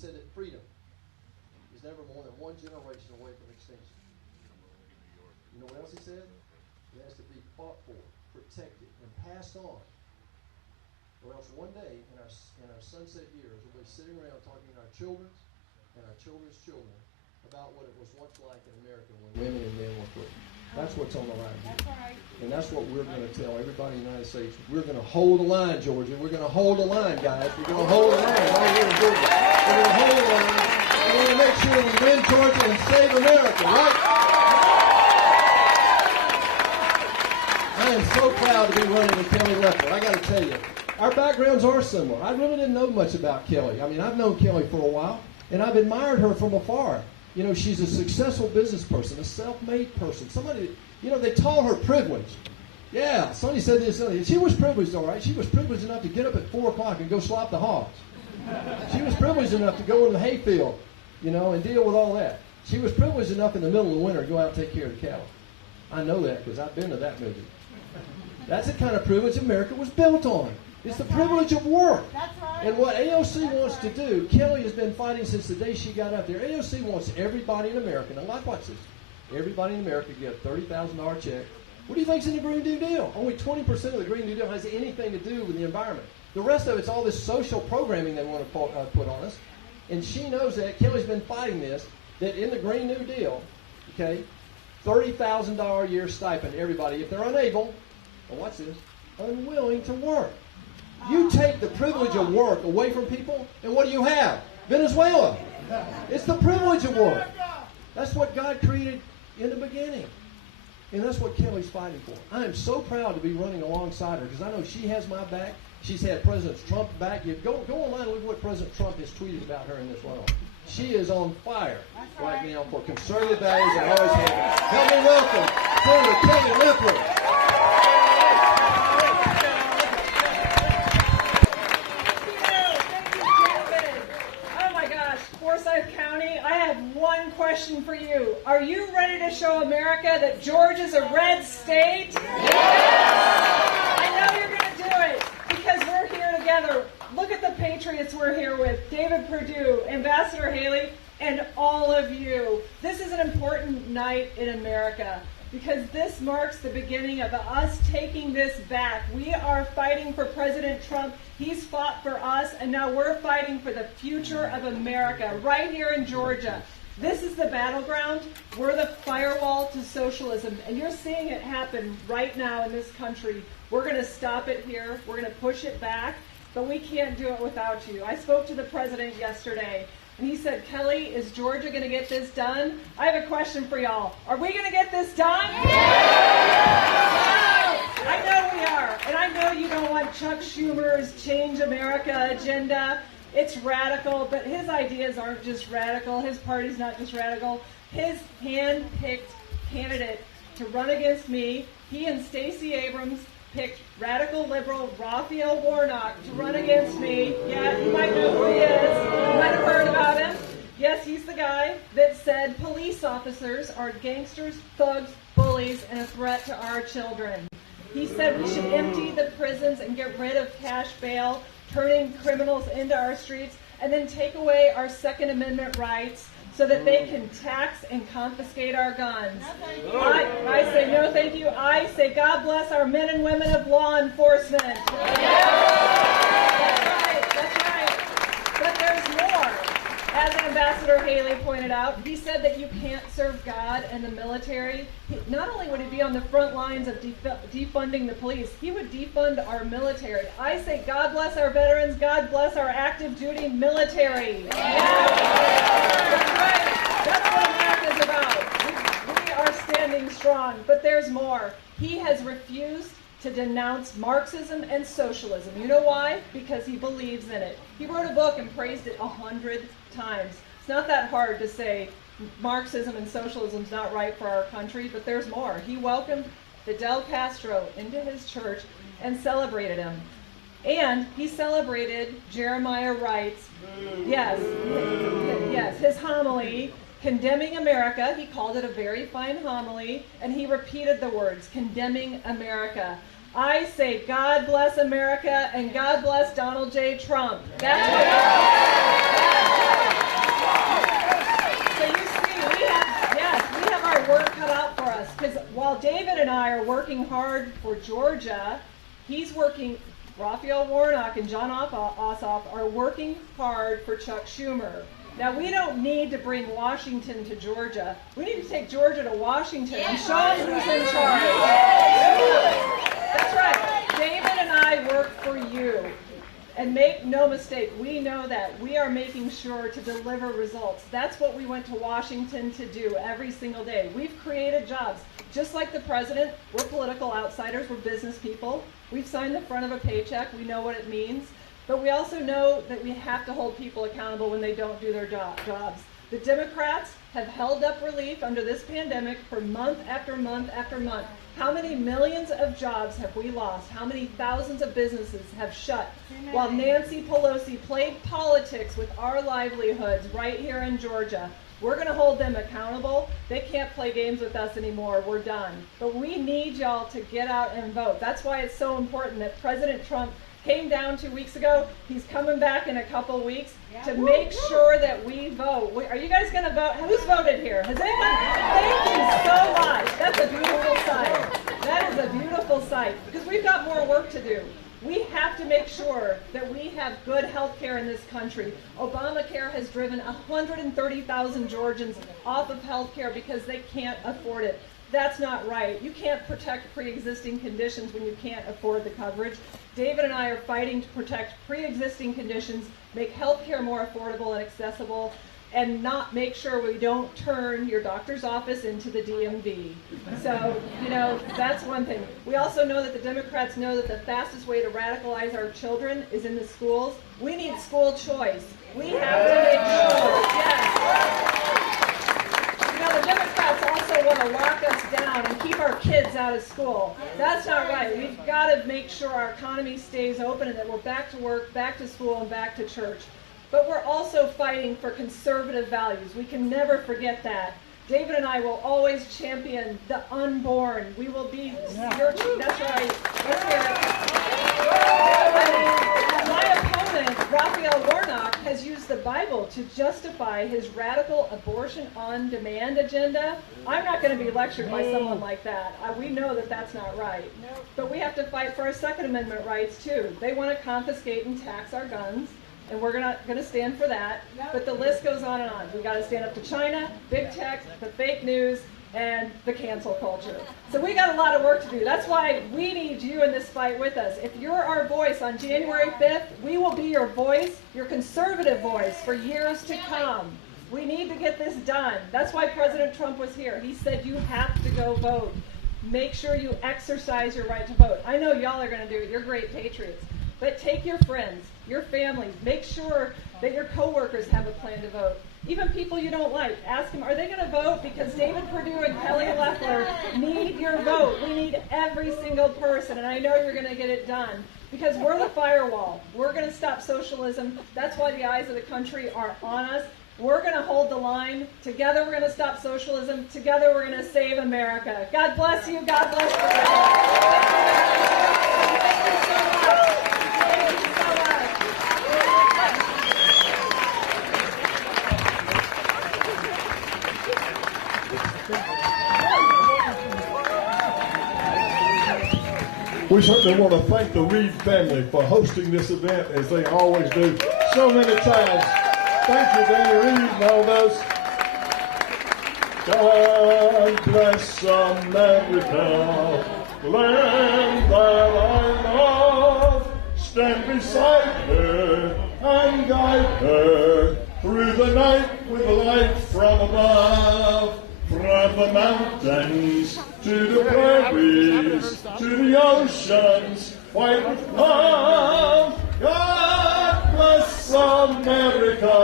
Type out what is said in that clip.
said that freedom is never more than one generation away from extinction. You know what else he said? It has to be fought for, protected, and passed on. Or else one day in our sunset years, we'll be sitting around talking to our children's and our children's children about what it was once like in America when women and men were free. That's what's on the line here. That's right. And that's what we're going to tell everybody in the United States. We're going to hold the line, Georgia. We're going to hold the line, guys. We're going to hold the line right here in Georgia. We're going to hold the line. We're going to make sure we win Georgia and save America, right? I am so proud to be running with Kelly Loeffler. I got to tell you, our backgrounds are similar. I really didn't know much about Kelly. I mean, I've known Kelly for a while, and I've admired her from afar. You know, she's a successful business person, a self-made person. Somebody, you know, they call her privileged. Yeah, somebody said this. She was privileged, all right. She was privileged enough to get up at 4 o'clock and go slop the hogs. She was privileged enough to go in the hayfield, you know, and deal with all that. She was privileged enough in the middle of the winter to go out and take care of the cattle. I know that because I've been to that movie. That's the kind of privilege America was built on. It's the privilege of work. That's right. And what AOC wants to do, Kelly has been fighting since the day she got up there. AOC wants everybody in America, now watch this, everybody in America to get a $30,000 check. What do you think's in the Green New Deal? Only 20% of the Green New Deal has anything to do with the environment. The rest of it's all this social programming they want to put on us. And she knows that. Kelly's been fighting this, that in the Green New Deal, okay, $30,000 a year stipend to everybody if they're unable, well, watch this, unwilling to work. You take the privilege of work away from people, and what do you have? Venezuela. It's the privilege of work. That's what God created in the beginning. And that's what Kelly's fighting for. I am so proud to be running alongside her because I know she has my back. She's had President Trump back. You go online and look what President Trump has tweeted about her in this run. She is on fire right now for conservative values and always has been. Help me welcome Senator Kelly Loeffler. County, I have one question for you. Are you ready to show America that Georgia's a red state? Yes! I know you're going to do it because we're here together. Look at the patriots we're here with. David Perdue, Ambassador Haley, and all of you. This is an important night in America because this marks the beginning of us taking this back. We are fighting for President Trump. He's fought for us, and now we're fighting for the future of America right here in Georgia. This is the battleground. We're the firewall to socialism, and you're seeing it happen right now in this country. We're going to stop it here. We're going to push it back, but we can't do it without you. I spoke to the president yesterday, and he said, Kelly, is Georgia going to get this done? I have a question for y'all. Are we going to get this done? Yeah! I know we are. And I know you don't want Chuck Schumer's Change America agenda. It's radical, but his ideas aren't just radical. His party's not just radical. His hand-picked candidate to run against me, he and Stacey Abrams picked radical liberal Raphael Warnock to run against me. Yeah, you might know who he is. You might have heard about him. Yes, he's the guy that said police officers are gangsters, thugs, bullies, and a threat to our children. He said we should empty the prisons and get rid of cash bail, turning criminals into our streets, and then take away our Second Amendment rights so that they can tax and confiscate our guns. I say no thank you. I say God bless our men and women of law enforcement. That's right. But there's more. As Ambassador Haley pointed out, he said that you can't serve God and the military. Not only would he be on the front lines of defunding the police, he would defund our military. I say God bless our veterans, God bless our active duty military. That's right. That's what America's about. We are standing strong, but there's more. He has refused to denounce Marxism and socialism. You know why? Because he believes in it. He wrote a book and praised it 100 times. It's not that hard to say Marxism and socialism is not right for our country, but there's more. He welcomed Fidel Castro into his church and celebrated him. And he celebrated Jeremiah Wright's, yes, his homily condemning America. He called it a very fine homily, and he repeated the words, condemning America. I say God bless America and God bless Donald J. Trump. That's what I are working hard for Georgia. He's working, Raphael Warnock and John Ossoff are working hard for Chuck Schumer. Now, we don't need to bring Washington to Georgia. We need to take Georgia to Washington and show them who's in charge. That's right. David and I work for you. And make no mistake, we know that. We are making sure to deliver results. That's what we went to Washington to do every single day. We've created jobs. Just like the president, we're political outsiders, we're business people. We've signed the front of a paycheck, we know what it means. But we also know that we have to hold people accountable when they don't do their jobs. The Democrats have held up relief under this pandemic for month after month after month. How many millions of jobs have we lost? How many thousands of businesses have shut? While Nancy Pelosi played politics with our livelihoods right here in Georgia, we're going to hold them accountable. They can't play games with us anymore. We're done. But we need y'all to get out and vote. That's why it's so important that President Trump came down 2 weeks ago. He's coming back in a couple weeks to make sure that we vote. Are you guys going to vote? Who's voted here? Has anyone? Thank you so much. That's a beautiful sight. That is a beautiful sight because we've got more work to do. We have to make sure that we have good health care in this country. Obamacare has driven 130,000 Georgians off of health care because they can't afford it. That's not right. You can't protect pre-existing conditions when you can't afford the coverage. David and I are fighting to protect pre-existing conditions, make health care more affordable and accessible, and not make sure we don't turn your doctor's office into the DMV. So, that's one thing. We also know that the Democrats know that the fastest way to radicalize our children is in the schools. We need school choice. We have to make sure, yes. The Democrats also want to lock us down and keep our kids out of school. That's not right. We've got to make sure our economy stays open and that we're back to work, back to school, and back to church. But we're also fighting for conservative values. We can never forget that. David and I will always champion the unborn. We will be your, that's right. Let's hear it. My opponent, Raphael Warnock, has used the Bible to justify his radical abortion on demand agenda. I'm not going to be lectured by someone like that. We know that that's not right. But we have to fight for our Second Amendment rights too. They want to confiscate and tax our guns. And we're going to stand for that. But the list goes on and on. We've got to stand up to China, big tech, the fake news, and the cancel culture. So we got a lot of work to do. That's why we need you in this fight with us. If you're our voice on January 5th, we will be your voice, your conservative voice, for years to come. We need to get this done. That's why President Trump was here. He said you have to go vote. Make sure you exercise your right to vote. I know y'all are going to do it. You're great patriots. But take your friends, your families, make sure that your coworkers have a plan to vote. Even people you don't like, ask them, are they going to vote? Because David Perdue and Kelly Loeffler need your vote. We need every single person, and I know you're going to get it done. Because we're the firewall. We're going to stop socialism. That's why the eyes of the country are on us. We're going to hold the line. Together we're going to stop socialism. Together we're going to save America. God bless you. God bless you. Thank you so much. We certainly want to thank the Reed family for hosting this event as they always do so many times. Thank you, Danny Reed and all those. God bless America, land that I love. Stand beside her and guide her through the night with light from above. From the mountains to the prairies, to the oceans, white with love. God bless America.